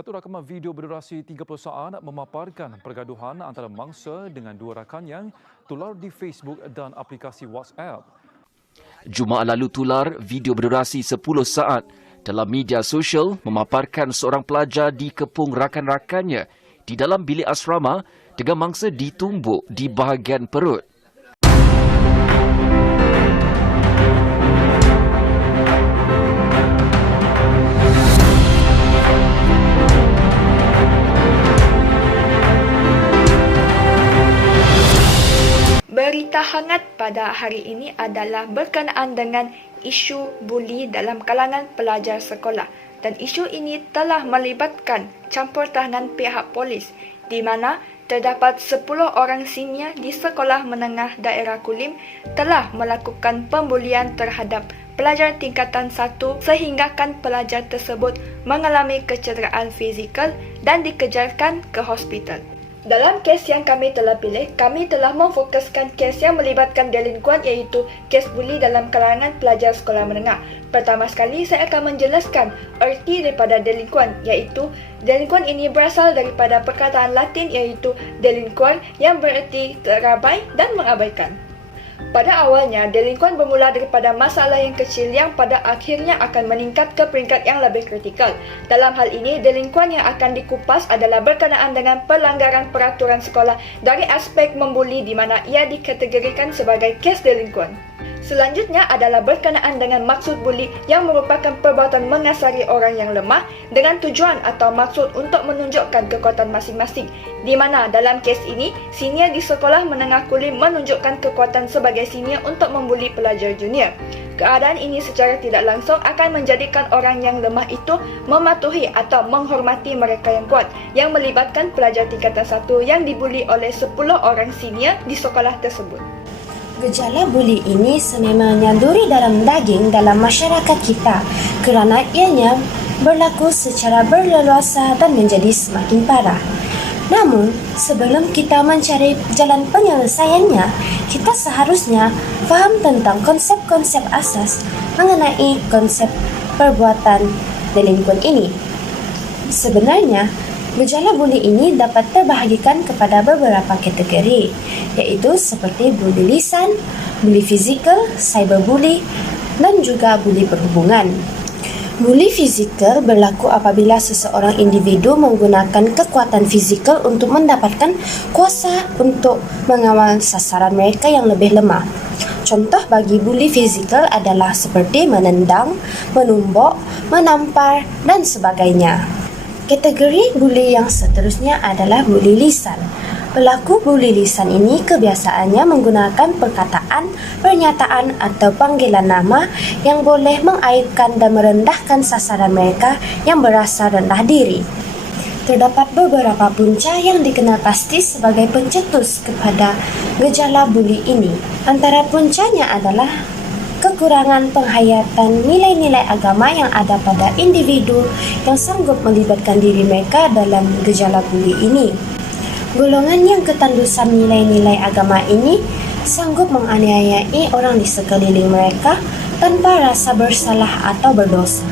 Satu rakaman video berdurasi 30 saat memaparkan pergaduhan antara mangsa dengan dua rakan yang tular di Facebook dan aplikasi WhatsApp. Jumaat lalu tular video berdurasi 10 saat dalam media sosial memaparkan seorang pelajar dikepung rakan-rakannya di dalam bilik asrama dengan mangsa ditumbuk di bahagian perut. Berita hangat pada hari ini adalah berkenaan dengan isu buli dalam kalangan pelajar sekolah, dan isu ini telah melibatkan campur tangan pihak polis di mana terdapat 10 orang senior di sekolah menengah daerah Kulim telah melakukan pembulian terhadap pelajar tingkatan 1 sehinggakan pelajar tersebut mengalami kecederaan fizikal dan dikejarkan ke hospital. Dalam kes yang kami telah pilih, kami telah memfokuskan kes yang melibatkan delinkuan iaitu kes buli dalam kalangan pelajar sekolah menengah. Pertama sekali, saya akan menjelaskan erti daripada delinkuan iaitu delinkuan ini berasal daripada perkataan Latin iaitu delinquere yang bererti terabai dan mengabaikan. Pada awalnya, delinkuan bermula daripada masalah yang kecil yang pada akhirnya akan meningkat ke peringkat yang lebih kritikal. Dalam hal ini, delinkuan yang akan dikupas adalah berkenaan dengan pelanggaran peraturan sekolah dari aspek membuli di mana ia dikategorikan sebagai kes delinkuan. Selanjutnya adalah berkenaan dengan maksud buli yang merupakan perbuatan mengasari orang yang lemah dengan tujuan atau maksud untuk menunjukkan kekuatan masing-masing. Di mana dalam kes ini, senior di sekolah menengah Kulim menunjukkan kekuatan sebagai senior untuk membuli pelajar junior. Keadaan ini secara tidak langsung akan menjadikan orang yang lemah itu mematuhi atau menghormati mereka yang kuat, yang melibatkan pelajar tingkatan 1 yang dibuli oleh 10 orang senior di sekolah tersebut. Gejala buli ini sememangnya duri dalam daging dalam masyarakat kita kerana ianya berlaku secara berleluasa dan menjadi semakin parah. Namun, sebelum kita mencari jalan penyelesaiannya, kita seharusnya faham tentang konsep-konsep asas mengenai konsep perbuatan delinkuan ini. Sebenarnya, gejala buli ini dapat terbahagikan kepada beberapa kategori, iaitu seperti buli lisan, buli fizikal, cyberbuli, dan juga buli perhubungan. Buli fizikal berlaku apabila seseorang individu menggunakan kekuatan fizikal untuk mendapatkan kuasa untuk mengawal sasaran mereka yang lebih lemah. Contoh bagi buli fizikal adalah seperti menendang, menumbuk, menampar, dan sebagainya. Kategori buli yang seterusnya adalah buli lisan. Pelaku buli lisan ini kebiasaannya menggunakan perkataan, pernyataan atau panggilan nama yang boleh mengaibkan dan merendahkan sasaran mereka yang berasa rendah diri. Terdapat beberapa punca yang dikenal pasti sebagai pencetus kepada gejala buli ini. Antara puncanya adalah kekurangan penghayatan nilai-nilai agama yang ada pada individu yang sanggup melibatkan diri mereka dalam gejala buli ini. Golongan yang ketandusan nilai-nilai agama ini sanggup menganiayai orang di sekeliling mereka tanpa rasa bersalah atau berdosa.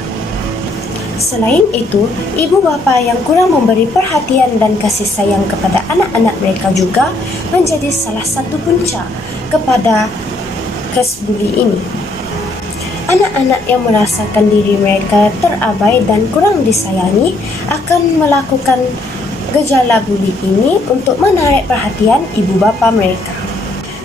Selain itu, ibu bapa yang kurang memberi perhatian dan kasih sayang kepada anak-anak mereka juga menjadi salah satu punca kepada kes buli ini. Anak-anak yang merasakan diri mereka terabai dan kurang disayangi akan melakukan gejala buli ini untuk menarik perhatian ibu bapa mereka.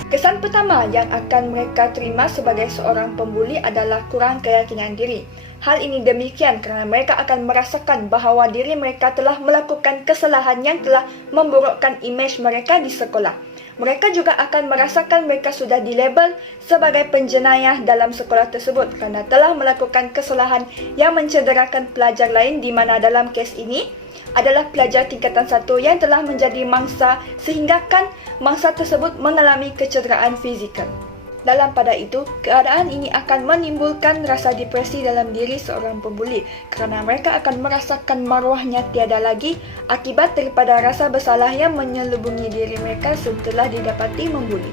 Kesan pertama yang akan mereka terima sebagai seorang pembuli adalah kurang keyakinan diri. Hal ini demikian kerana mereka akan merasakan bahawa diri mereka telah melakukan kesalahan yang telah memburukkan imej mereka di sekolah. Mereka juga akan merasakan mereka sudah dilabel sebagai penjenayah dalam sekolah tersebut kerana telah melakukan kesalahan yang mencederakan pelajar lain, di mana dalam kes ini adalah pelajar tingkatan 1 yang telah menjadi mangsa sehinggakan mangsa tersebut mengalami kecederaan fizikal. Dalam pada itu, keadaan ini akan menimbulkan rasa depresi dalam diri seorang pembuli kerana mereka akan merasakan maruahnya tiada lagi akibat daripada rasa bersalah yang menyelubungi diri mereka setelah didapati membuli.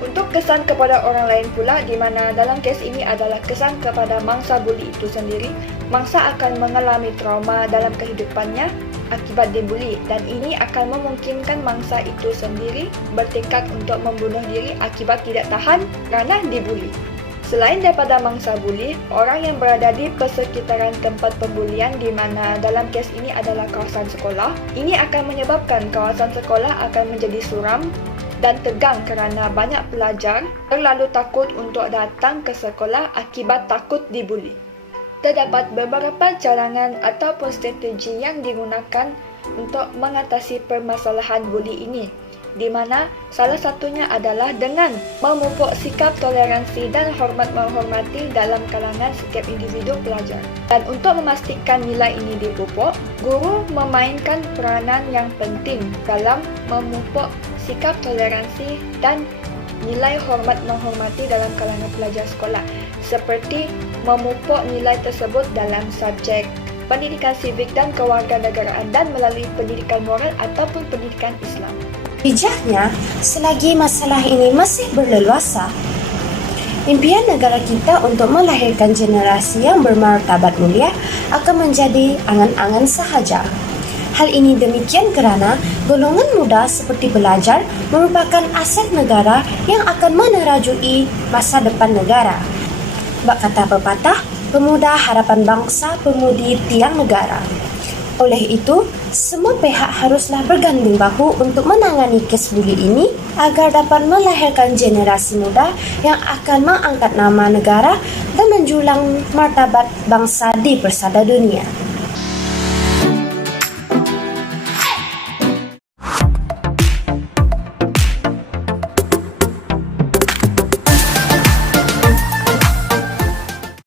Untuk kesan kepada orang lain pula, di mana dalam kes ini adalah kesan kepada mangsa buli itu sendiri, mangsa akan mengalami trauma dalam kehidupannya akibat dibuli dan ini akan memungkinkan mangsa itu sendiri bertekad untuk membunuh diri akibat tidak tahan kerana dibuli. Selain daripada mangsa buli, orang yang berada di persekitaran tempat pembulian di mana dalam kes ini adalah kawasan sekolah, ini akan menyebabkan kawasan sekolah akan menjadi suram dan tegang kerana banyak pelajar terlalu takut untuk datang ke sekolah akibat takut dibuli. Terdapat beberapa cadangan ataupun strategi yang digunakan untuk mengatasi permasalahan buli ini, di mana salah satunya adalah dengan memupuk sikap toleransi dan hormat menghormati dalam kalangan setiap individu pelajar. Dan untuk memastikan nilai ini dipupuk, guru memainkan peranan yang penting dalam memupuk sikap toleransi dan nilai hormat menghormati dalam kalangan pelajar sekolah, seperti memupuk nilai tersebut dalam subjek pendidikan sivik dan kewarganegaraan dan melalui pendidikan moral ataupun pendidikan Islam. Bijaknya, selagi masalah ini masih berleluasa, impian negara kita untuk melahirkan generasi yang bermartabat mulia akan menjadi angan-angan sahaja. Hal ini demikian kerana golongan muda seperti belajar merupakan aset negara yang akan menerajui masa depan negara. Bak kata pepatah, pemuda harapan bangsa, pemudi tiang negara. Oleh itu, semua pihak haruslah berganding bahu untuk menangani kes buli ini agar dapat melahirkan generasi muda yang akan mengangkat nama negara dan menjulang martabat bangsa di persada dunia.